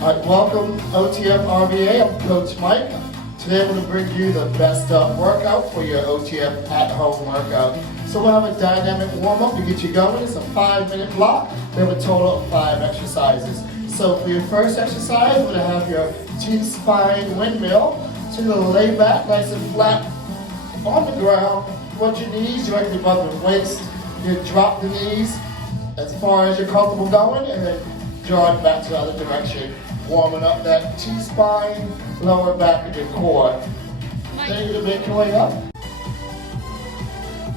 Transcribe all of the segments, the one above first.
All right, welcome OTF RVA. I'm Coach Mike. Today I'm going to bring you the best workout for your OTF at-home workout. So we'll have a dynamic warm-up to get you going. It's a 5-minute block. We have a total of 5 exercises. So for your first exercise, we're going to have your T-spine windmill. So you're going to lay back nice and flat on the ground. Put your knees directly above the waist. You drop the knees as far as you're comfortable going, and then draw it back to the other direction. Warming up that T-spine, lower back of your core. Then you're going to make your way up.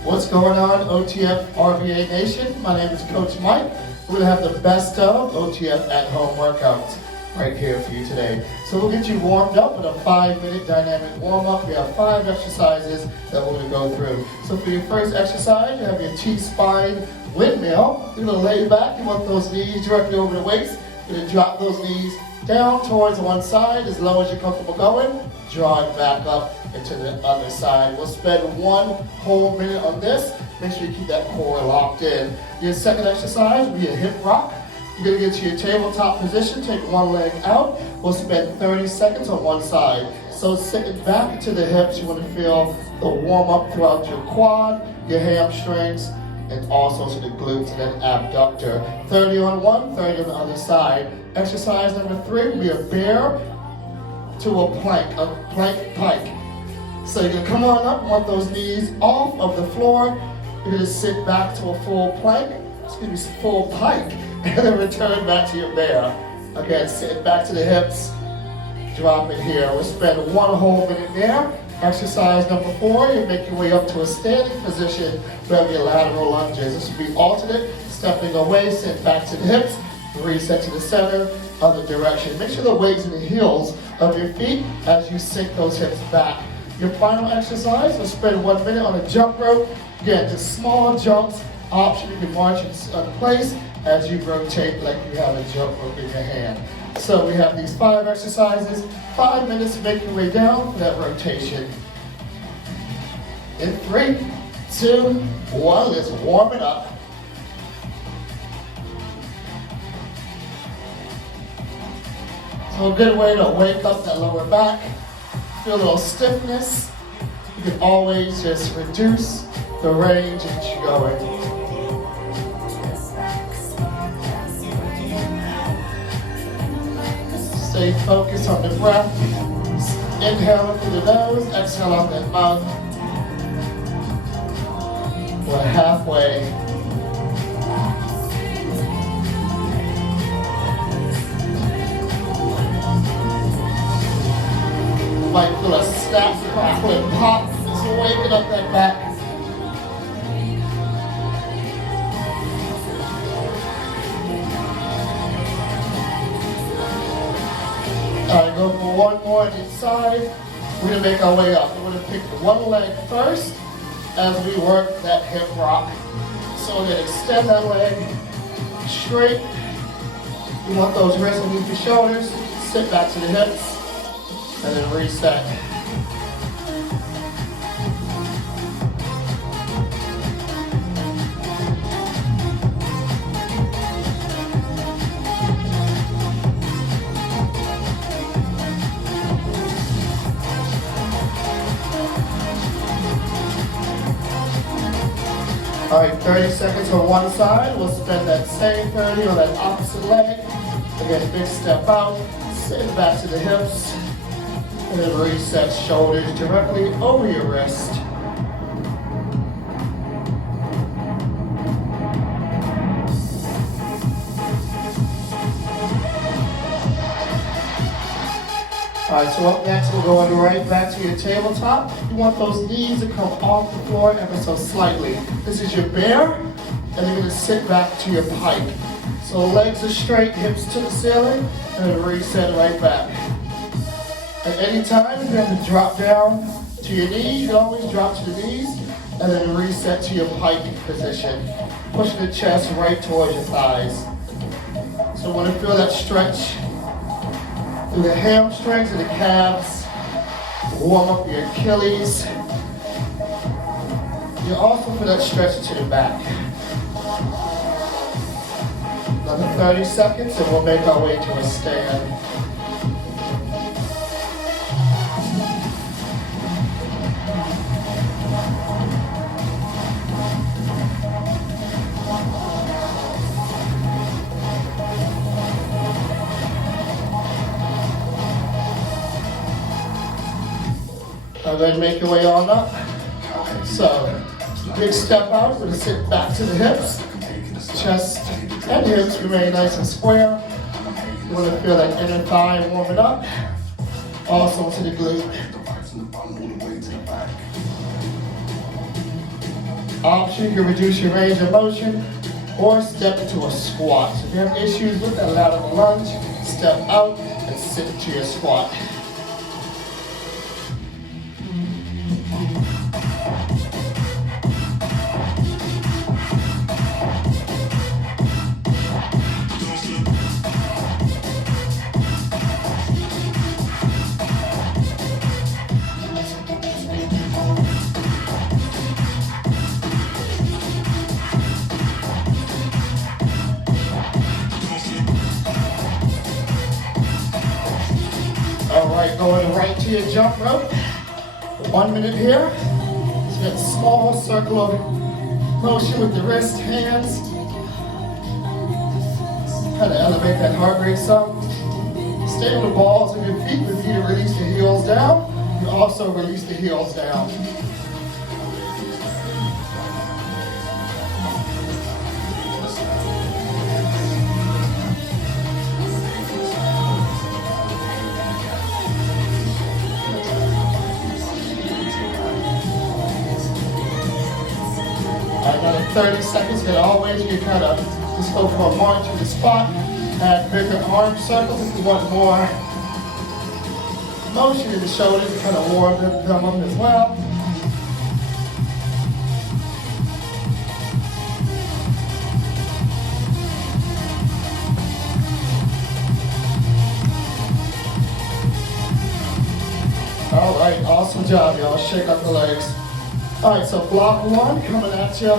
What's going on, OTF RVA Nation? My name is Coach Mike. We're going to have the best of OTF at-home workouts right here for you today. So we'll get you warmed up with a 5-minute dynamic warm-up. We have 5 exercises that we're going to go through. So for your first exercise, you have your T-spine windmill. You're going to lay back. You want those knees directly over the waist. You're going to drop those knees down towards one side as low as you're comfortable going. Draw it back up into the other side. We'll spend 1 whole minute on this. Make sure you keep that core locked in. Your second exercise will be a hip rock. You're going to get to your tabletop position. Take one leg out. We'll spend 30 seconds on one side. So sitting back to the hips, you want to feel the warm up throughout your quad, your hamstrings, and also to the glutes and then abductor. 30 on one, 30 on the other side. Exercise number 3 will be a bear to a plank pike. So you're gonna come on up, want those knees off of the floor. You're gonna sit back to a full plank, full pike, and then return back to your bear. Again, sit back to the hips, drop it here. We'll spend 1 whole minute there. Exercise number 4, you make your way up to a standing position. We have your lateral lunges. This will be alternate, stepping away, sit back to the hips, reset to the center, other direction. Make sure the weight's in the heels of your feet as you sink those hips back. Your final exercise, we'll spend 1 minute on a jump rope. Again, just small jumps, option you can march in place as you rotate like you have a jump rope in your hand. So we have these 5 exercises, 5 minutes to make your way down for that rotation. In 3, 2, 1, let's warm it up. So a good way to wake up that lower back, feel a little stiffness. You can always just reduce the range in which you're going. Stay focused on the breath. Inhale through the nose, exhale out that mouth. We're halfway. You might feel a snap, crackle, and pop. Just waking up that back. All right, go for 1 more on each side. We're gonna make our way up. We're gonna pick one leg first as we work that hip rock. So we're gonna extend that leg straight. You want those wrists underneath your shoulders. Sit back to the hips, and then reset. All right, 30 seconds on one side. We'll spend that same 30 on that opposite leg. Again, big step out, sit back to the hips, and then reset shoulders directly over your wrist. All right, so up next, we're going right back to your tabletop. You want those knees to come off the floor ever so slightly. This is your bear, and you're gonna sit back to your pike. So legs are straight, hips to the ceiling, and then reset right back. At any time, if you have to drop down to your knees, you can always drop to the knees, and then reset to your pike position. Pushing the chest right towards your thighs. So I want to feel that stretch through the hamstrings and the calves. Warm up your Achilles. You also feel that stretch to the back. Another 30 seconds and we'll make our way to a stand. And then make your way on up. So, big step out, we're gonna sit back to the hips. Chest and hips remain nice and square. You wanna feel that inner thigh warming up. Also to the glute. Option, you can reduce your range of motion or step into a squat. So if you have issues with that lateral lunge, step out and sit into your squat. Alright, going right to your jump rope. 1 minute here. Just get a small circle of motion with the wrist, hands. Kind of elevate that heart rate some. Stay on the balls of your feet. With you to release the heels down. You also release the heels down. Another 30 seconds, and always you kind of just go for a march to the spot. Add bigger arm circles if you want more motion in the shoulders, kind of warm them up as well. All right, awesome job, y'all. Shake up the legs. All right, so block one coming at you.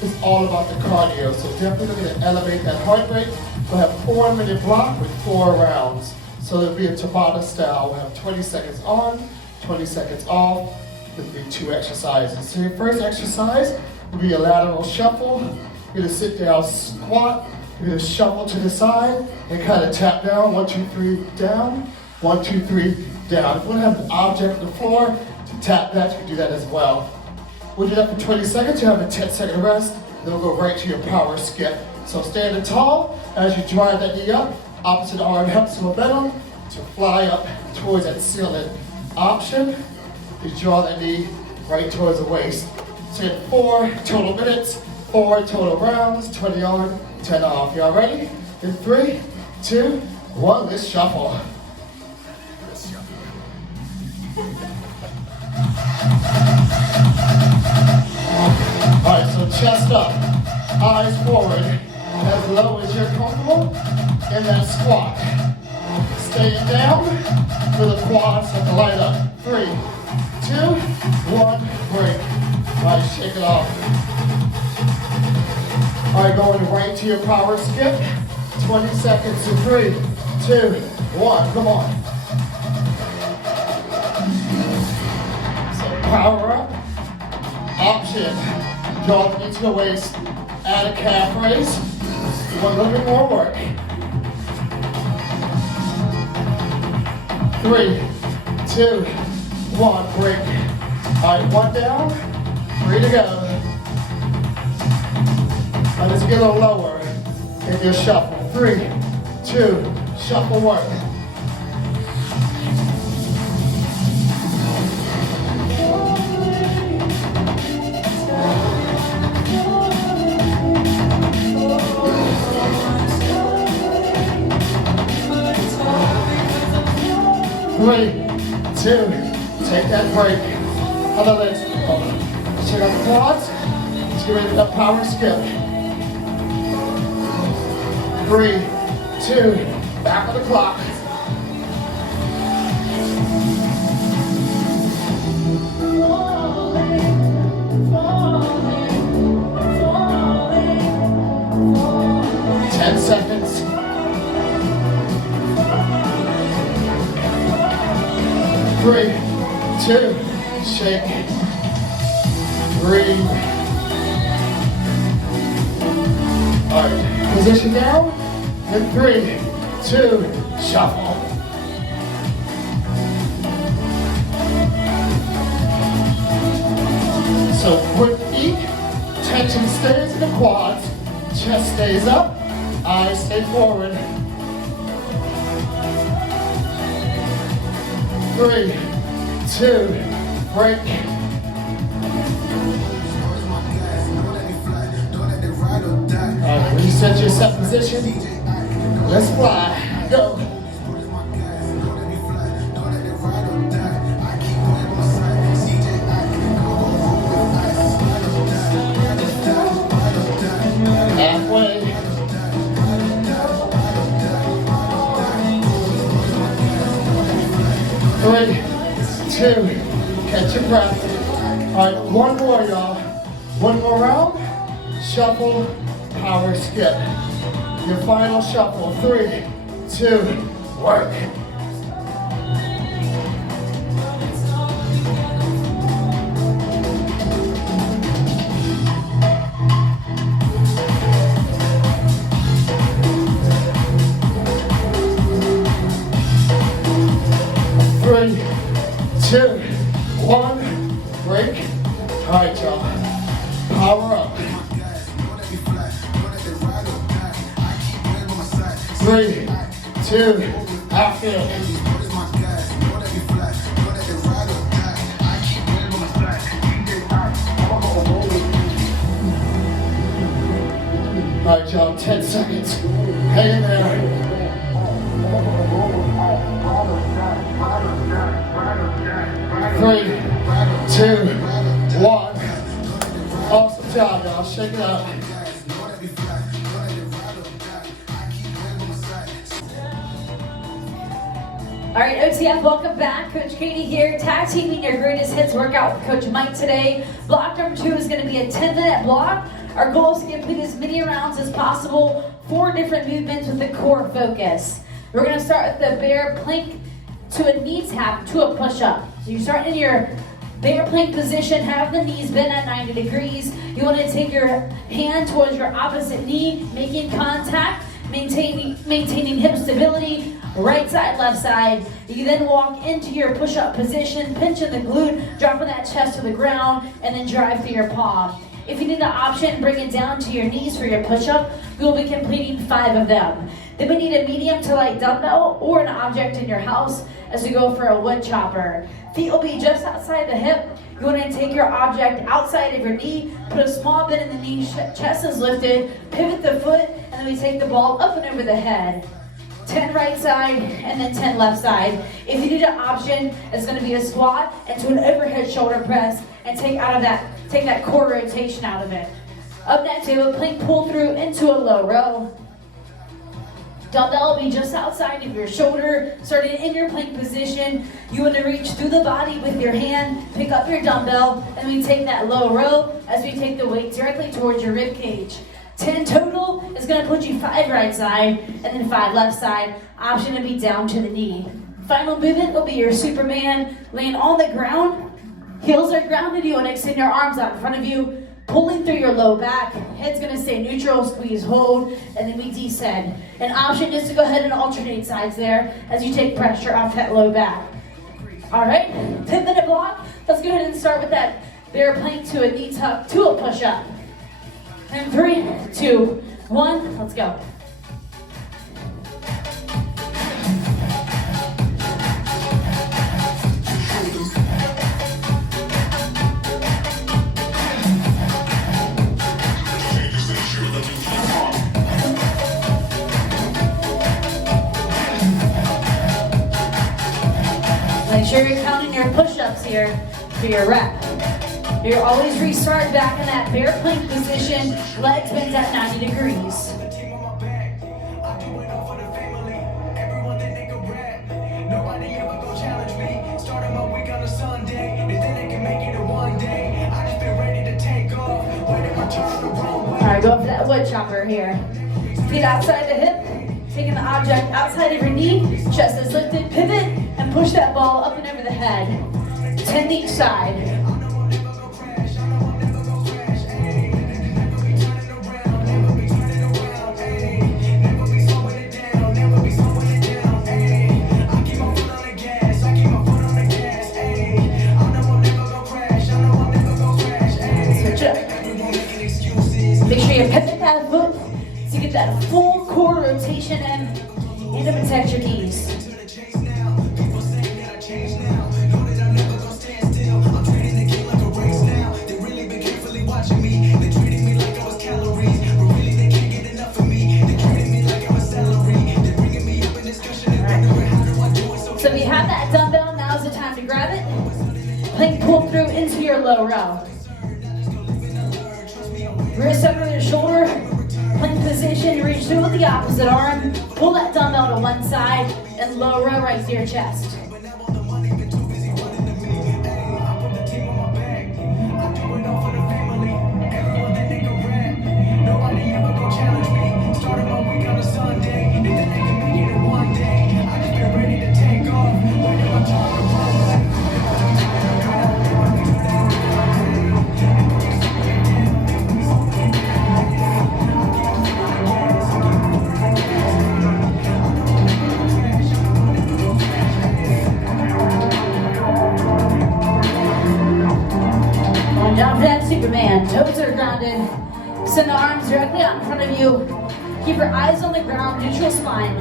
It's all about the cardio. So definitely going to elevate that heart rate. We'll have 4 minute block with 4 rounds. So it'll be a Tabata style. We'll have 20 seconds on, 20 seconds off. It'll be 2 exercises. So your first exercise will be a lateral shuffle. You're going to sit down, squat. You're going to shuffle to the side and kind of tap down. 1, 2, 3, down. 1, 2, 3, down. If you want to have an object on the floor to tap that, you can do that as well. We'll do that for 20 seconds. You have a 10-second rest. Then we'll go right to your power skip. So standing tall, as you drive that knee up, opposite arm helps momentum to fly up towards that ceiling. Option is draw that knee right towards the waist. So you have 4 total minutes, 4 total rounds, 20 on, 10 off. Y'all ready? In 3, 2, 1, let's shuffle. Alright, so chest up, eyes forward, as low as you're comfortable in that squat. Staying down for the quads to light up. 3, 2, 1, break. Alright, shake it off. Alright, going right to your power skip. 20 seconds in 3, 2, 1, come on. So power up. Option, draw the knee to the waist, add a calf raise. You want a little bit more work. 3, 2, 1, break. All right, 1 down, 3 to go. Now let's get a little lower in your shuffle. 3, 2, shuffle work. Three, 2, take that break. Other legs, check out the quads. Let's get ready for that power skip. 3, 2, back on the clock. 3, 2, shake, breathe. All right, position down, and 3, 2, shuffle. So quick peek, tension stays in the quads, chest stays up, eyes stay forward. 3, 2, break. All right, reset your set position. Let's fly. Go. Halfway. 3, 2, catch your breath. All right, one more, y'all. One more round. Shuffle, power skip. Your final shuffle. 3, 2, work. Three, 2, 1, break. All right, y'all. Power up. 3, 2, after it. All right, y'all, 10 seconds. Hang in there. 3, 2, 1. Awesome job, y'all. Shake it out. All right, OTF, welcome back. Coach Katie here, tag teaming your greatest hits workout with Coach Mike today. Block number 2 is going to be a 10-minute block. Our goal is to complete as many rounds as possible, 4 different movements with a core focus. We're going to start with the bear plank to a knee tap to a push-up. So you start in your bear plank position, have the knees bent at 90 degrees. You want to take your hand towards your opposite knee, making contact, maintaining hip stability, right side, left side. You then walk into your push-up position, pinching the glute, dropping that chest to the ground, and then drive through your palm. If you need an option, bring it down to your knees for your push-up. You'll be completing 5 of them. Then we need a medium to light dumbbell or an object in your house as we go for a wood chopper. Feet will be just outside the hip. You want to take your object outside of your knee, put a small bend in the knee, chest is lifted, pivot the foot, and then we take the ball up and over the head. 10 right side and then 10 left side. If you need an option, it's going to be a squat into an overhead shoulder press and take that core rotation out of it. Up next, we have a plank pull through into a low row. Dumbbell will be just outside of your shoulder, starting in your plank position. You want to reach through the body with your hand, pick up your dumbbell, and we take that low row as we take the weight directly towards your rib cage. 10 total is going to put you 5 right side and then 5 left side. Option to be down to the knee. Final movement will be your Superman, laying on the ground. Heels are grounded. You want to extend your arms out in front of you, pulling through your low back. Head's going to stay neutral, squeeze, hold, and then we descend. An option is to go ahead and alternate sides there as you take pressure off that low back. All right, 10-minute block. Let's go ahead and start with that bear plank to a knee tuck to a push-up. And 3, 2, 1, let's go. Make sure you're counting your push-ups here for your rep. You're always restart back in that bear plank position, legs bent at 90 degrees. Alright, go for that wood chopper here. Feet outside the hip, taking the object outside of your knee, chest is lifted, pivot, and push push that ball up and over the head. 10 to each side. Make sure you pivot that foot to get that full core rotation in and to protect your knees. So if you have that dumbbell, now's the time to grab it. Plank pull through into your low row. Wrist over your shoulder, plank position, reach through with the opposite arm, pull that dumbbell to one side, and low row right to your chest. Down for that Superman. Toes are grounded. Send the arms directly out in front of you. Keep your eyes on the ground, neutral spine.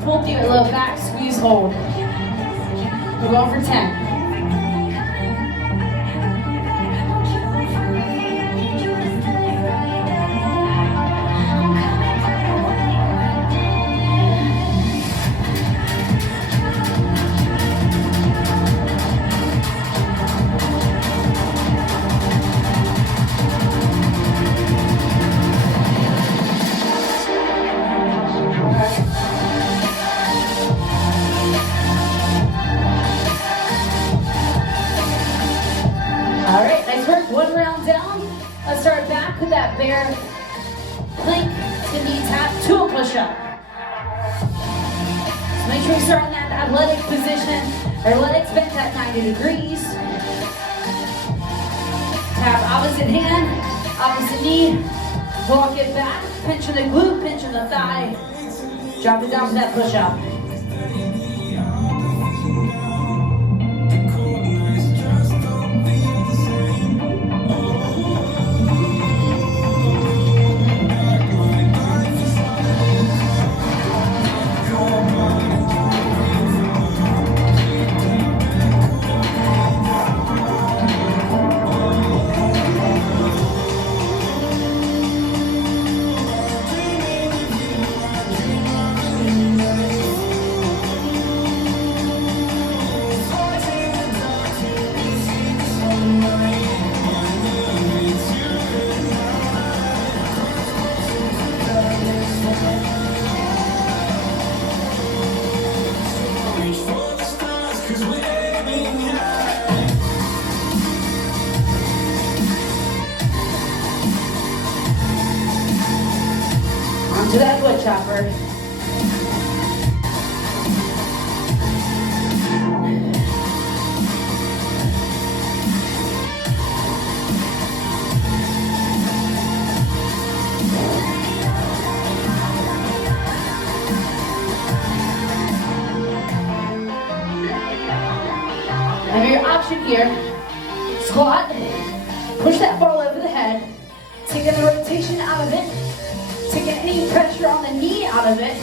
Pull through your low back, squeeze, hold. We're going for 10. All right, nice work. One round down. Let's start back with that bear plank to knee tap to a push-up. So make sure we start in that athletic position. Our legs bent at 90 degrees. Tap opposite hand, opposite knee. Walk it back, pinch in the glute, pinch in the thigh. Drop it down to that push-up. To that wood chopper. Have your option here. Squat, push that ball over the head, taking the rotation out of it. Taking any pressure on the knee out of it.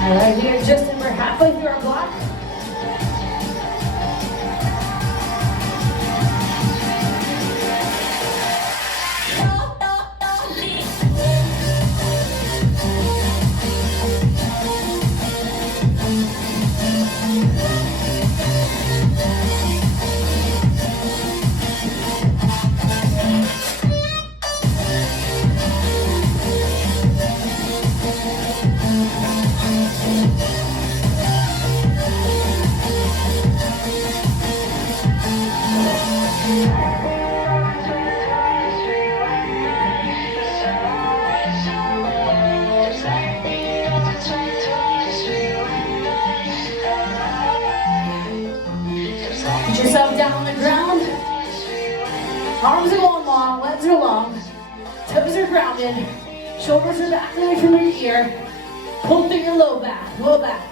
All right, we are just we're halfway through our block. Arms are going long, legs are long, toes are grounded, shoulders are back away from your ear. Pull through your low back, low back.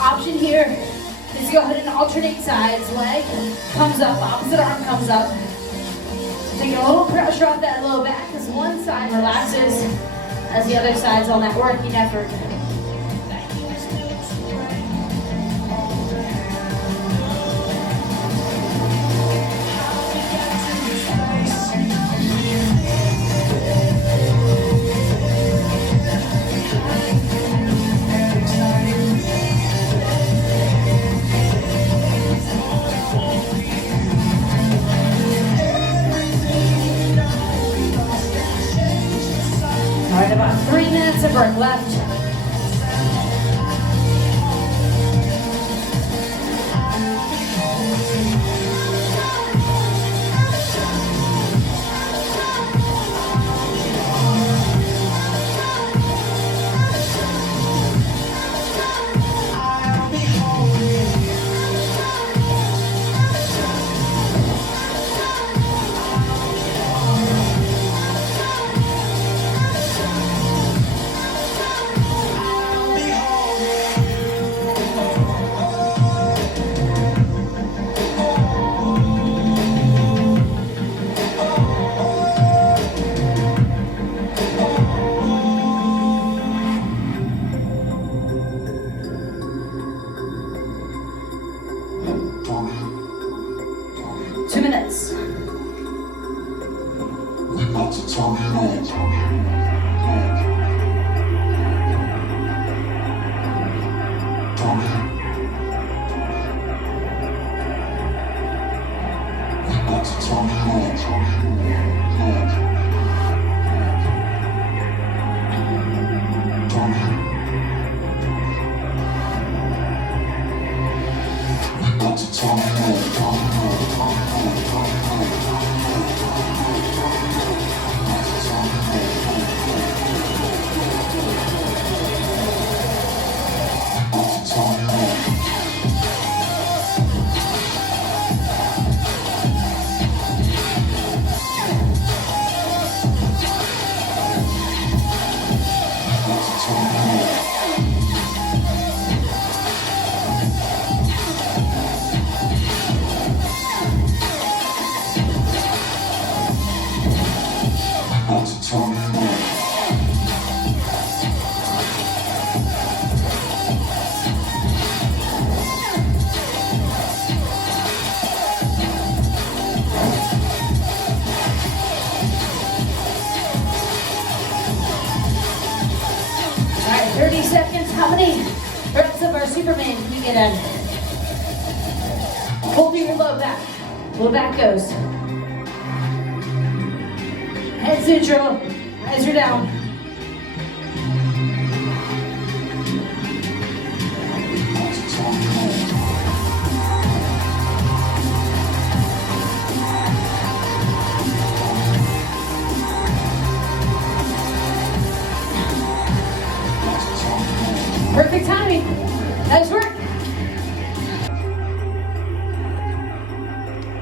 Option here is to go ahead and alternate sides. Leg comes up, opposite arm comes up. Taking a little pressure off that low back as one side relaxes as the other side's on that working effort. All right, about 3 minutes of work left. All right, 30 seconds. How many reps of our Superman can you get in? Hold your low back. Low back goes. Head's neutral. Eyes are down. Perfect timing. Nice work.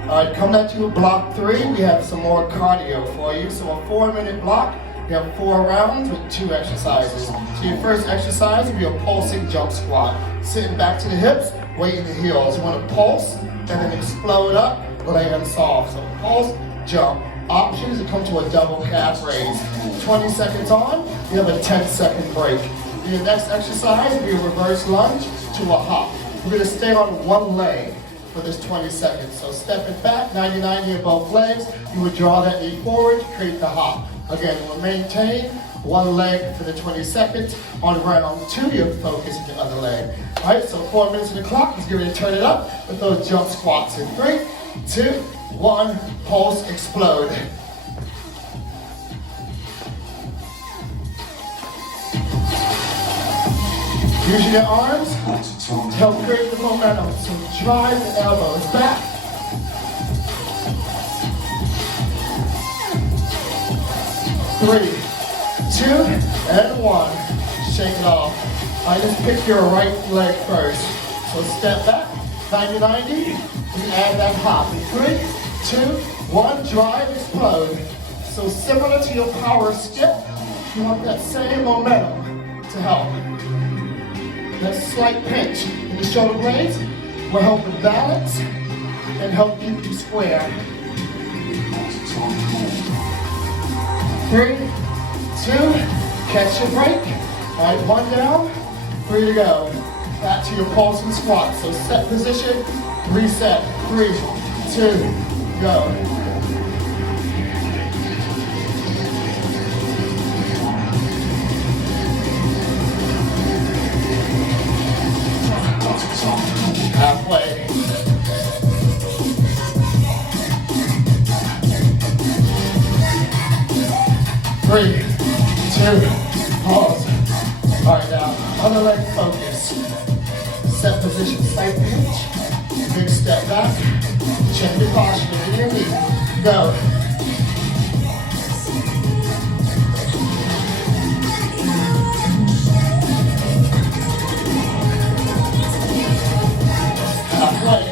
All right, coming up to block 3, we have some more cardio for you. So a 4-minute block, we have 4 rounds with 2 exercises. So your first exercise will be a pulsing jump squat. Sitting back to the hips, weight in the heels. You want to pulse and then explode up, land soft. So pulse, jump. Options to come to a double calf raise. 20 seconds on, you have a 10-second break. Your next exercise will be a reverse lunge to a hop. We're going to stay on one leg for this 20 seconds. So step it back, 90-90 in both legs. You would draw that knee forward, create the hop. Again, we'll maintain one leg for the 20 seconds. On round 2, you're focusing the other leg. All right, so 4 minutes on the clock. Let's get ready to turn it up with those jump squats in 3, 2, 1, pulse, explode. Using your arms to help create the momentum. So drive the elbows back. Three, 2, and 1. Shake it off. I just pick your right leg first. So step back, 90-90. You can add that hop. 3, 2, 1, drive, explode. So similar to your power skip, you want that same momentum to help. That slight pinch in the shoulder blades will help with balance and help keep you square. 3, 2, catch your break. All right, 1 down, 3 to go. Back to your pulsing squat. So set position, reset. 3, 2, go. Halfway. 3, 2, pause. All right, now, other leg focus. Set position, slight pinch. Big step back. Check your posture, get your knee. Go. Halfway.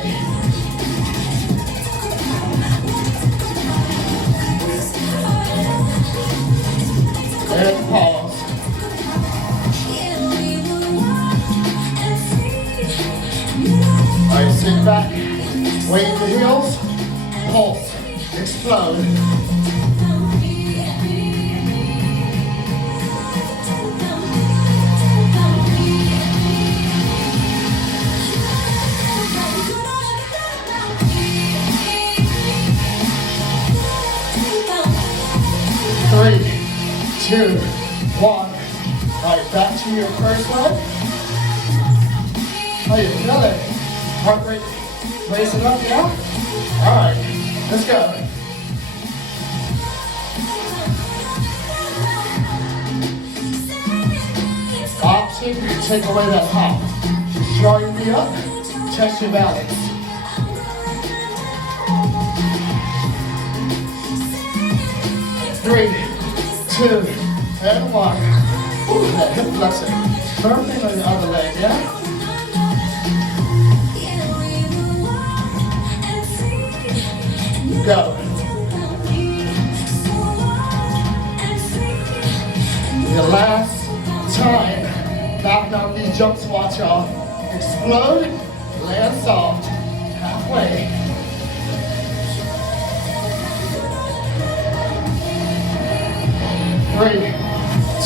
And pause. All right, sit back, weight the heels, pulse, explode. Three, 2, 1. All right, back to your first leg. Oh, you feel it? Heart rate racing up, yeah? All right, let's go. Option, take away that hop. Draw your knee up, test your balance. Three, 2, and 1. Ooh, that hip flexor. Same thing on the other leg, yeah? Go. Your last time. Knock down these jump squats, y'all. Explode, land soft, halfway. Three,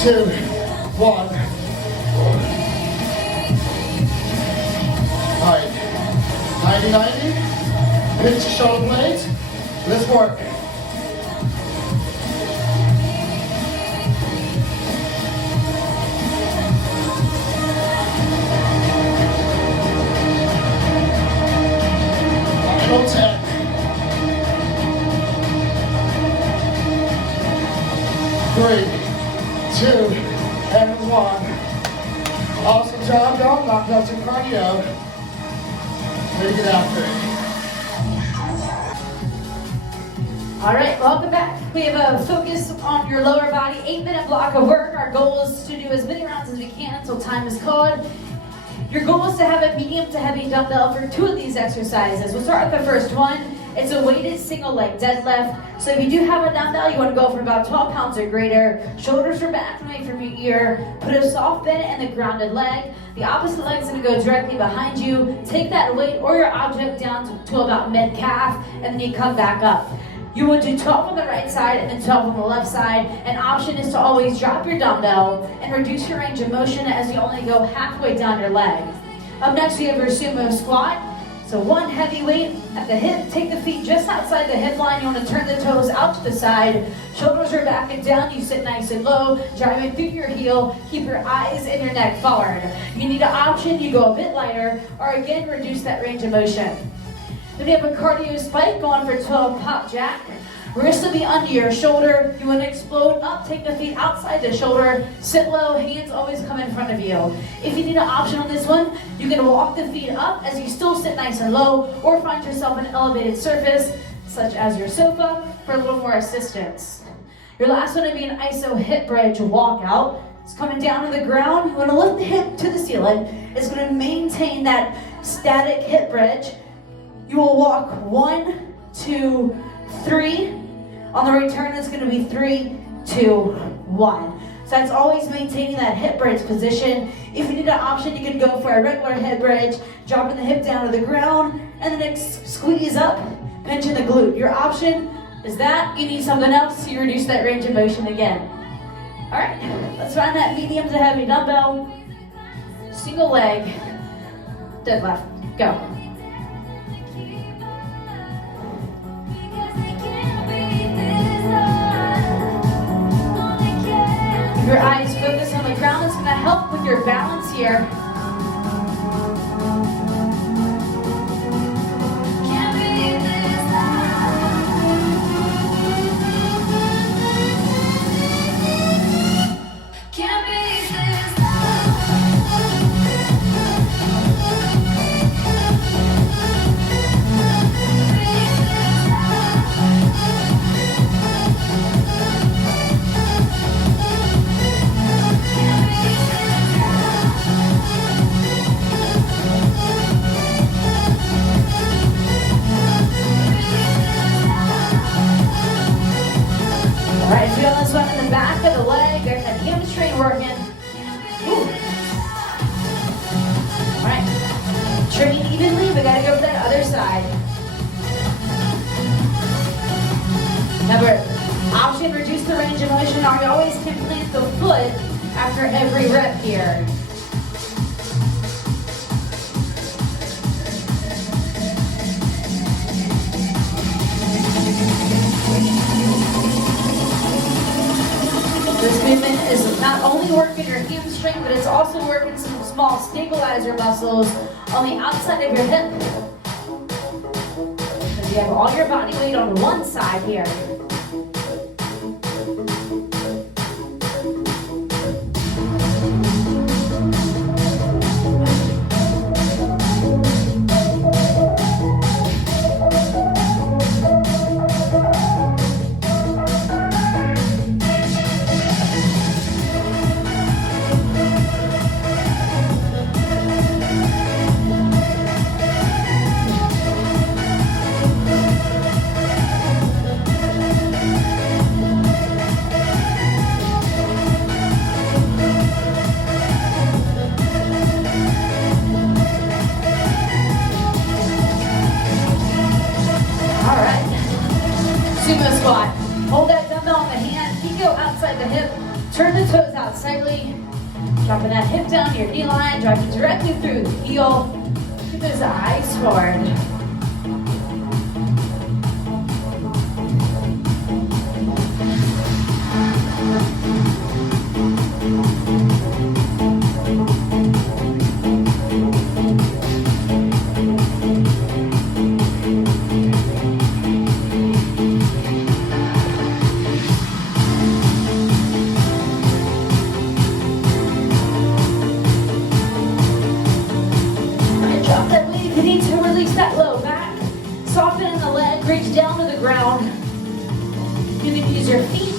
2, 1. All right, 90-90. Pinch your shoulder blades. Let's work. Final 10. 3, 2, and 1. Awesome job, y'all. Knocked out your cardio. Ready to get after it. All right, welcome back. We have a focus on your lower body, 8-minute block of work. Our goal is to do as many rounds as we can until time is called. Your goal is to have a medium to heavy dumbbell for 2 of these exercises. We'll start with the first one. It's a weighted single leg deadlift. So if you do have a dumbbell, you want to go for about 12 pounds or greater. Shoulders are back away from your ear. Put a soft bend in the grounded leg. The opposite leg is going to go directly behind you. Take that weight or your object down to about mid-calf, and then you come back up. You want to do 12 on the right side and then 12 on the left side. An option is to always drop your dumbbell and reduce your range of motion as you only go halfway down your leg. Up next, we have your sumo squat. So one heavy weight at the hip. Take the feet just outside the hip line. You want to turn the toes out to the side. Shoulders are back and down. You sit nice and low. Driving through your heel. Keep your eyes and your neck forward. You need an option. You go a bit lighter, or again, reduce that range of motion. Then we have a cardio spike going for 12 pop jack. Wrist will be under your shoulder. You want to explode up, take the feet outside the shoulder, sit low, hands always come in front of you. If you need an option on this one, you can walk the feet up as you still sit nice and low, or find yourself an elevated surface, such as your sofa, for a little more assistance. Your last one would be an iso hip bridge walkout. It's coming down to the ground. You want to lift the hip to the ceiling. It's going to maintain that static hip bridge. You will walk 1, 2, 3. On the return, it's going to be 3, 2, 1. So that's always maintaining that hip bridge position. If you need an option, you can go for a regular hip bridge, dropping the hip down to the ground, and then squeeze up, pinching the glute. Your option is that. You need something else, so you reduce that range of motion again. All right, let's find that medium to heavy dumbbell. Single leg, deadlift, go. Your eyes focus on the ground. It's going to help with your balance here. This one in the back of the leg, there's that hamstring working. Ooh. All right, train evenly, we gotta go to that other side. Remember, option, reduce the range of motion, or you always can plant the foot after every rep here. This movement is not only working your hamstring, but it's also working some small stabilizer muscles on the outside of your hip. Because you have all your body weight on one side here. Squat. Hold that dumbbell in the hand, ego outside the hip, turn the toes out slightly, dropping that hip down to your knee line, driving directly through the heel, keep those eyes forward. That low back, soften in the leg, reach down to the ground. You can use your feet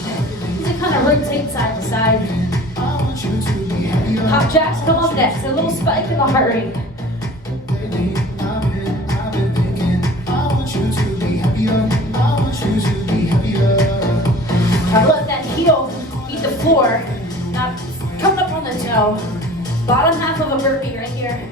to kind of rotate side to side. Hop jacks come up next, a little spike in the heart rate. Try to let that heel eat the floor. Now coming up on the toe. Bottom half of a burpee right here.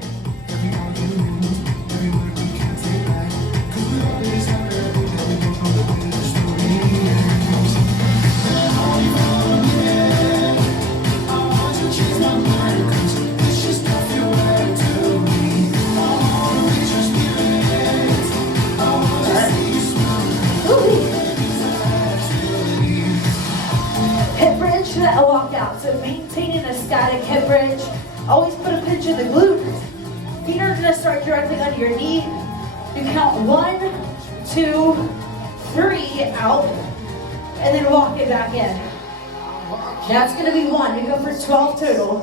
A walkout, so maintaining a static hip bridge. Always put a pinch in the glute. Feet are going to start directly under your knee. You count 1, 2, 3 out, and then walk it back in. That's going to be 1. You go for 12 total.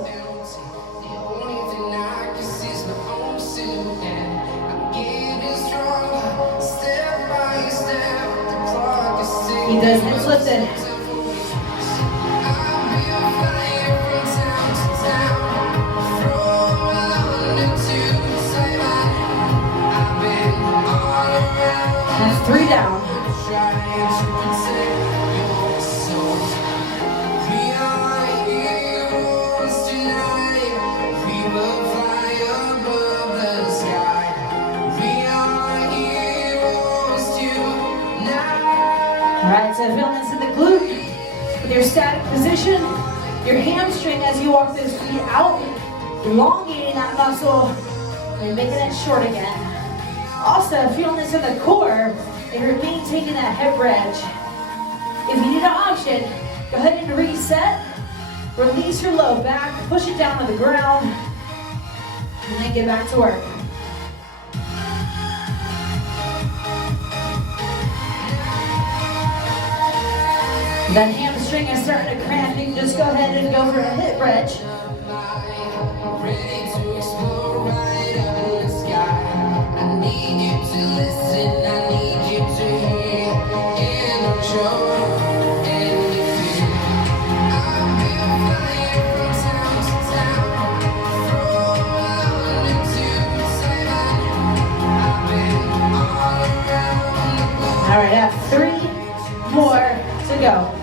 Keep those hips lifted. 3 down. Alright, so feel this in the glute with your static position, your hamstring as you walk those feet out, elongating that muscle and making it short again. Also, feeling this in the core, if you're maintaining that hip bridge. If you need an option, go ahead and reset, release your low back, push it down to the ground, and then get back to work. That hamstring is starting to cramp. You can just go ahead and go for a hip bridge. Ready to explore right up in the sky. I need you to listen, I need you to hear, and don't show anything. I've been flying from town to town, from London to Savannah. I've been all around the globe. All right, I have 3 more to go.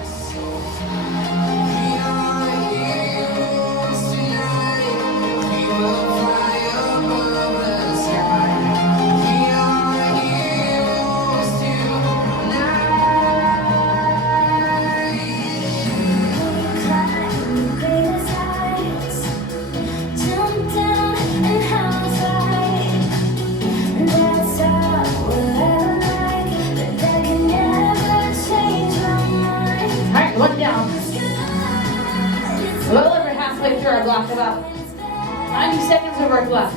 Well over halfway through our block, about 90 seconds of work left.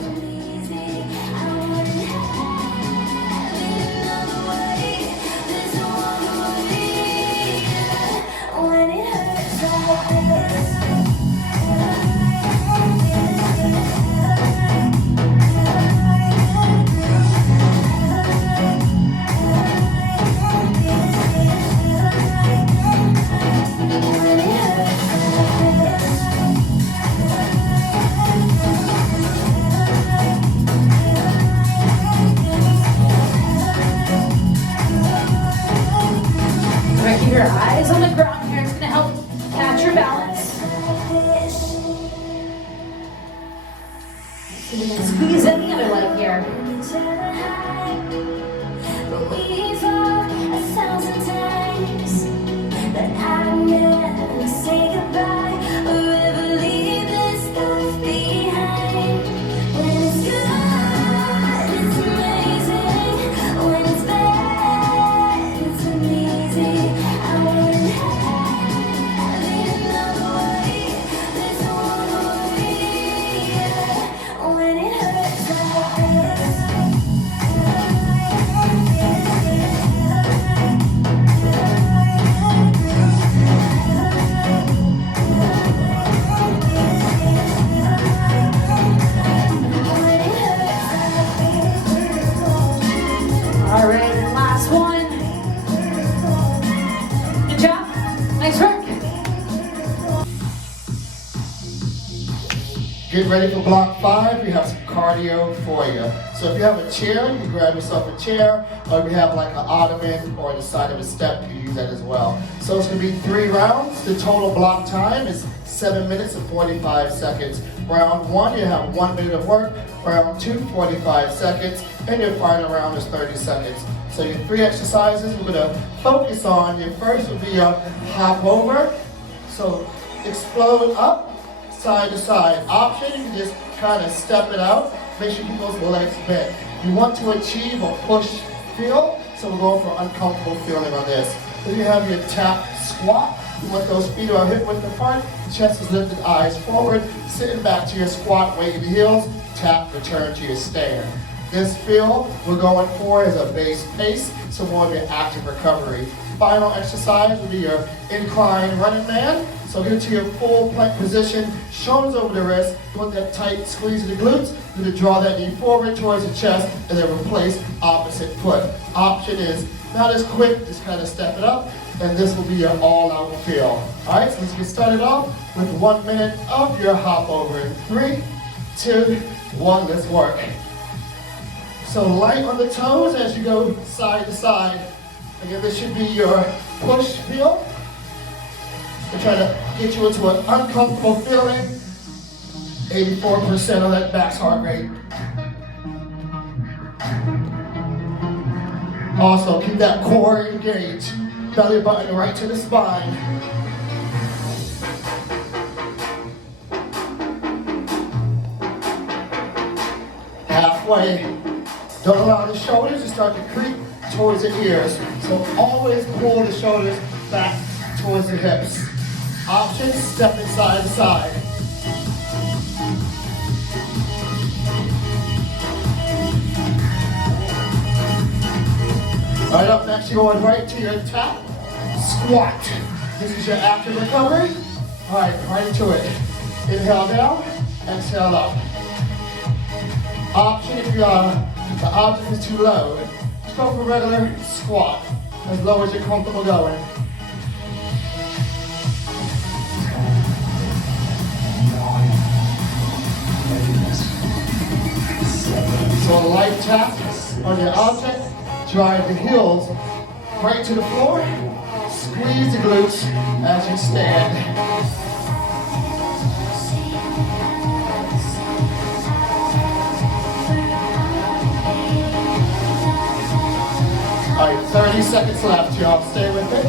Keep your eyes on the ground here. It's going to help catch your balance. So you can squeeze in the other leg here. All right, and last one. Good job. Nice work. Get ready for block 5. We have some cardio for you. So if you have a chair, you can grab yourself a chair, or if you have like an ottoman or the side of a step, you can use that as well. So it's going to be 3 rounds. The total block time is 7 minutes and 45 seconds. Round 1, you have 1 minute of work. Round 2, 45 seconds. And your final round is 30 seconds. So your 3 exercises we're going to focus on. Your first will be a hop over. So explode up, side to side. Option, you can just kind of step it out. Make sure you keep those legs bent. You want to achieve a push feel, so we're going for uncomfortable feeling on this. Then you have your tap squat. You want those feet are hip width apart, chest is lifted, eyes forward, sitting back to your squat, weighted heels, tap, return to your stand. This feel we're going for is a base pace, so more of your active recovery. Final exercise will be your incline running man. So get to your full plank position, shoulders over the wrist. You want that tight squeeze of the glutes. You're going to draw that knee forward towards the chest and then replace opposite foot. Option is not as quick, just kind of step it up, and this will be your all-out feel. All right, so let's get started off with 1 minute of your hop over. In 3, 2, 1, let's work. So light on the toes as you go side to side. Again, this should be your push feel. We're trying to get you into an uncomfortable feeling. 84% of that max heart rate. Also, keep that core engaged. Belly button right to the spine. Halfway. Don't allow the shoulders to start to creep towards the ears. So always pull the shoulders back towards the hips. Option, stepping side to side. All right, up next, you're going right to your tap squat. This is your active recovery. All right to it. Inhale down, exhale up. Option, if the object is too low, just go for regular squat, as low as you're comfortable going. So a light tap on your object, drive the heels right to the floor, squeeze the glutes as you stand. All right, 30 seconds left, y'all. Stay with it.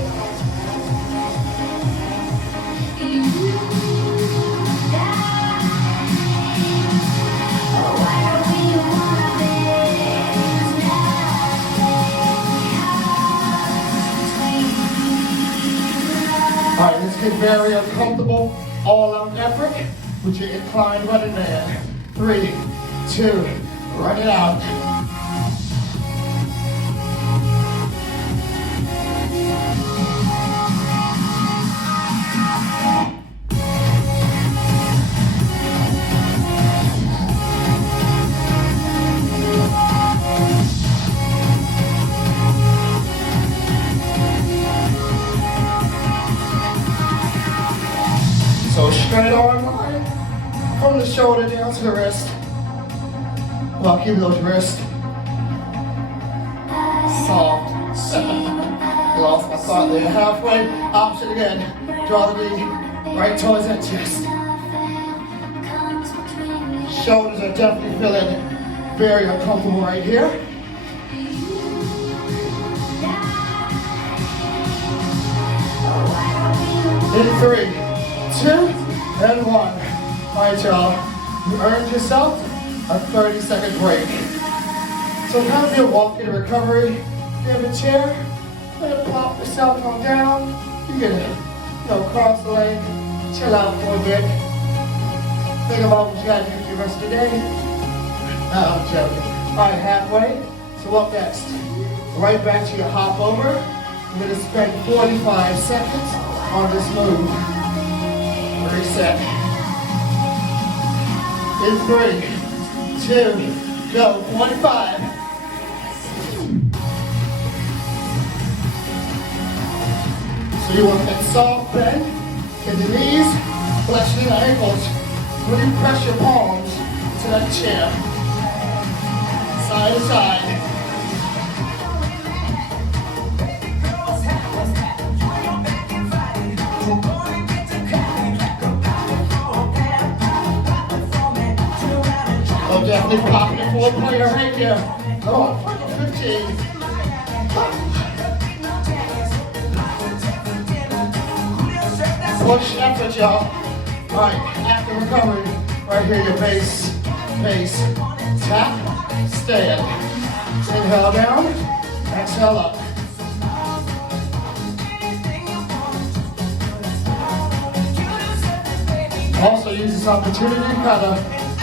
All right, this get very uncomfortable. All-out effort with your inclined running man. 3, 2, run it out. So straight arm line from the shoulder down to the wrist. Well, keep those wrists soft. Lost my thought there. Halfway, option again. Draw the knee right towards that chest. Shoulders are definitely feeling very uncomfortable right here. In 3, 2, and 1. All right, y'all. You earned yourself a 30-second break. So kind of your walk in recovery. If you have a chair, let it plop yourself on down. You can, cross the leg, chill out for a bit. Think about what you got to do for the rest of the day. No, I'm joking. All right, halfway. So up next, right back to your hop over. We're going to spend 45 seconds on this move. Reset. In 3, 2, go. 45. So you want that soft bend in the knees, flexing the ankles. Really press your palms to that chair. Side to side. Oh, definitely popping it for a player right here. Oh, 15. Push effort, y'all. All right, active recovery. Right here, your base, tap, stand. Inhale down, exhale up. Also use this opportunity to kind of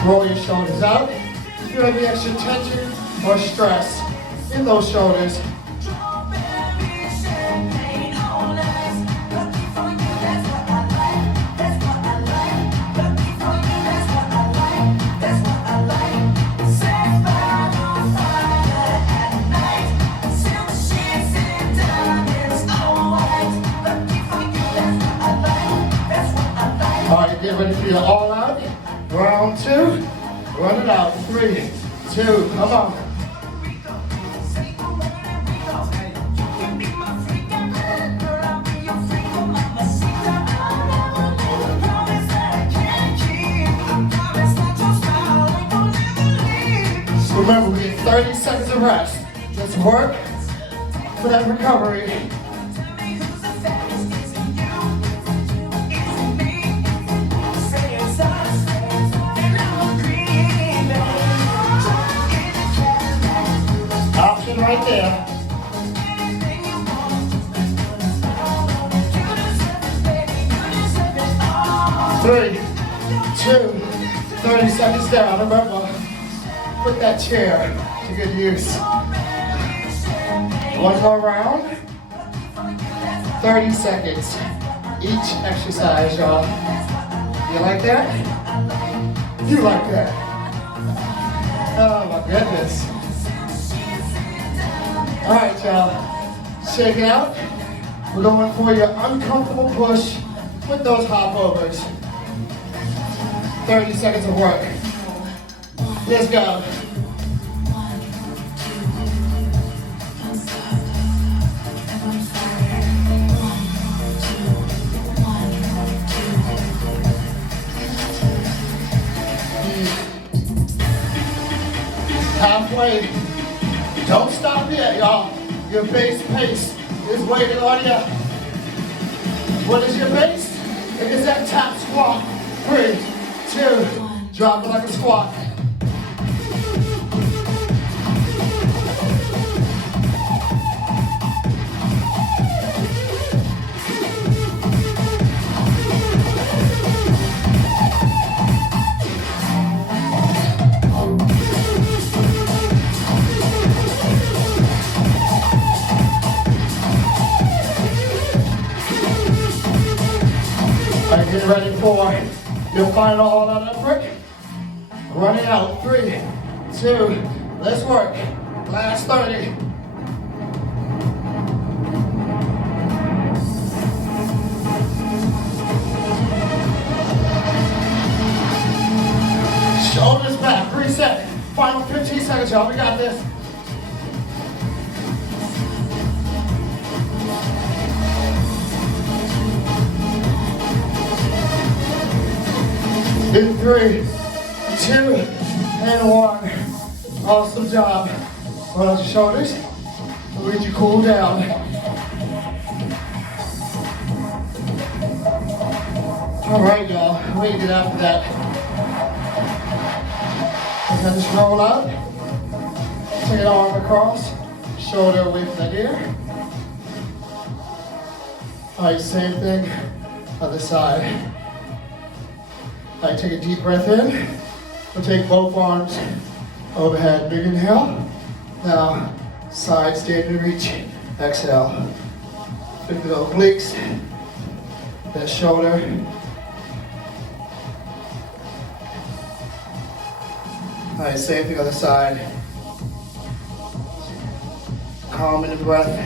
roll your shoulders out. If you have any extra tension or stress in those shoulders, get ready for your all out. Round 2. Run it out. 3, 2, come on. 30 seconds of rest. Let's work for that recovery. Option right there. Three, two, 30 seconds down. Remember, put that chair to good use. One more round. 30 seconds. Each exercise, y'all. You like that? You like that? Oh my goodness. All right, y'all. Shake it out. We're going for your uncomfortable push with those hop overs. 30 seconds of work. Let's go. Halfway. Don't stop yet, y'all. Your base pace is waiting on you. What is your base? It is that tap squat. 3, 2, drop it like a squat. Get ready for your final all-out effort. Run it out. 3, 2, let's work. Last 30. Shoulders back, reset. Final 15 seconds, y'all. We got this. In 3, 2, and 1. Awesome job. Roll out your shoulders. We'll get you cool down. All right, y'all. What do you get after that? And then just roll up. Take an arm across. Shoulder away from the ear. All right, same thing. Other side. All right, take a deep breath in. We'll take both arms overhead. Big inhale. Now, side standing reach. Exhale. Lift the obliques. That shoulder. All right, same thing other side. Calming the breath.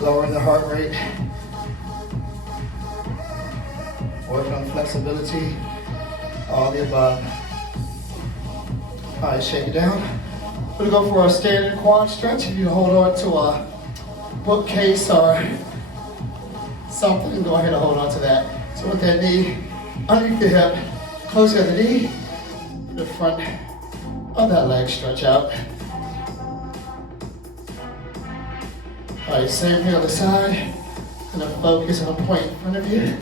Lowering the heart rate. Working on flexibility, all the above. All right, shake it down. We're gonna go for a standing quad stretch. If you hold on to a bookcase or something, go ahead and hold on to that. So with that knee underneath the hip, close the other knee, the front of that leg stretch out. All right, same thing on the side. Gonna focus on a point in front of you.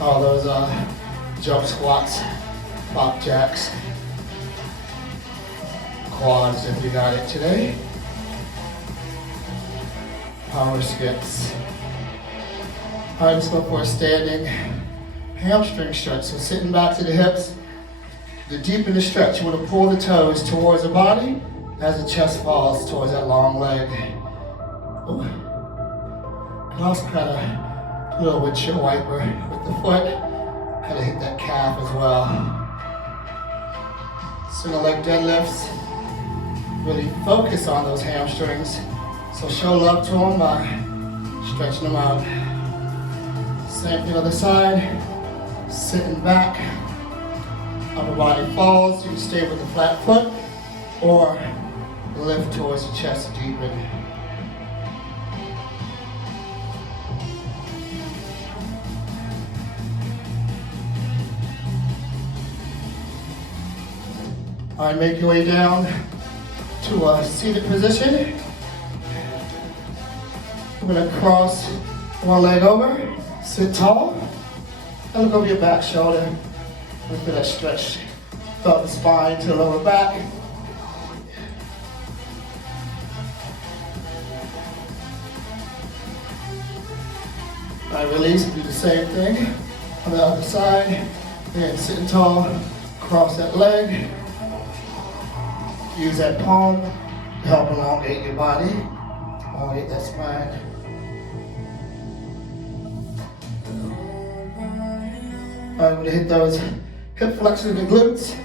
All those jump squats, pop jacks, quads if you got it today, power skips. All right, let's go for a standing hamstring stretch. So sitting back to the hips, the deepen the stretch. You want to pull the toes towards the body as the chest falls towards that long leg. Ooh. You can also kind of a little windshield wiper with the foot, kind of hit that calf as well. Single leg deadlifts, really focus on those hamstrings. So show love to them by stretching them out. Same thing on the side, sitting back, upper body falls, you can stay with the flat foot or lift towards the chest to deepen. All right, make your way down to a seated position. We're gonna cross one leg over, sit tall, and look over your back shoulder. Look for that stretch throughout the spine to the lower back. All right, release, do the same thing on the other side. Again, sitting tall, cross that leg. Use that palm to help elongate your body, elongate that spine. All right, we're gonna hit those hip flexors and glutes.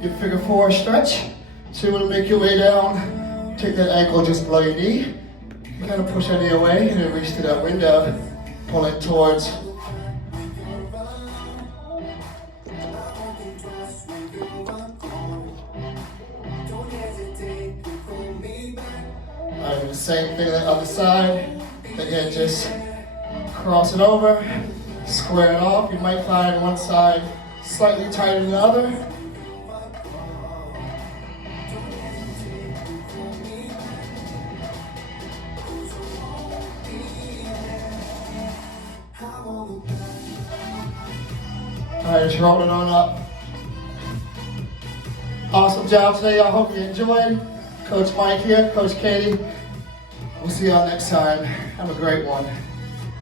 Your figure four stretch. So you're gonna make your way down, take that ankle just below your knee. You kind of push that knee away and then reach to that window, pull it towards. All right, do the same thing on the other side. Again, just cross it over, square it off. You might find one side slightly tighter than the other. All right, just rolling on up. Awesome job today. I hope you enjoyed. Coach Mike here, Coach Katie. We'll see y'all next time. Have a great one.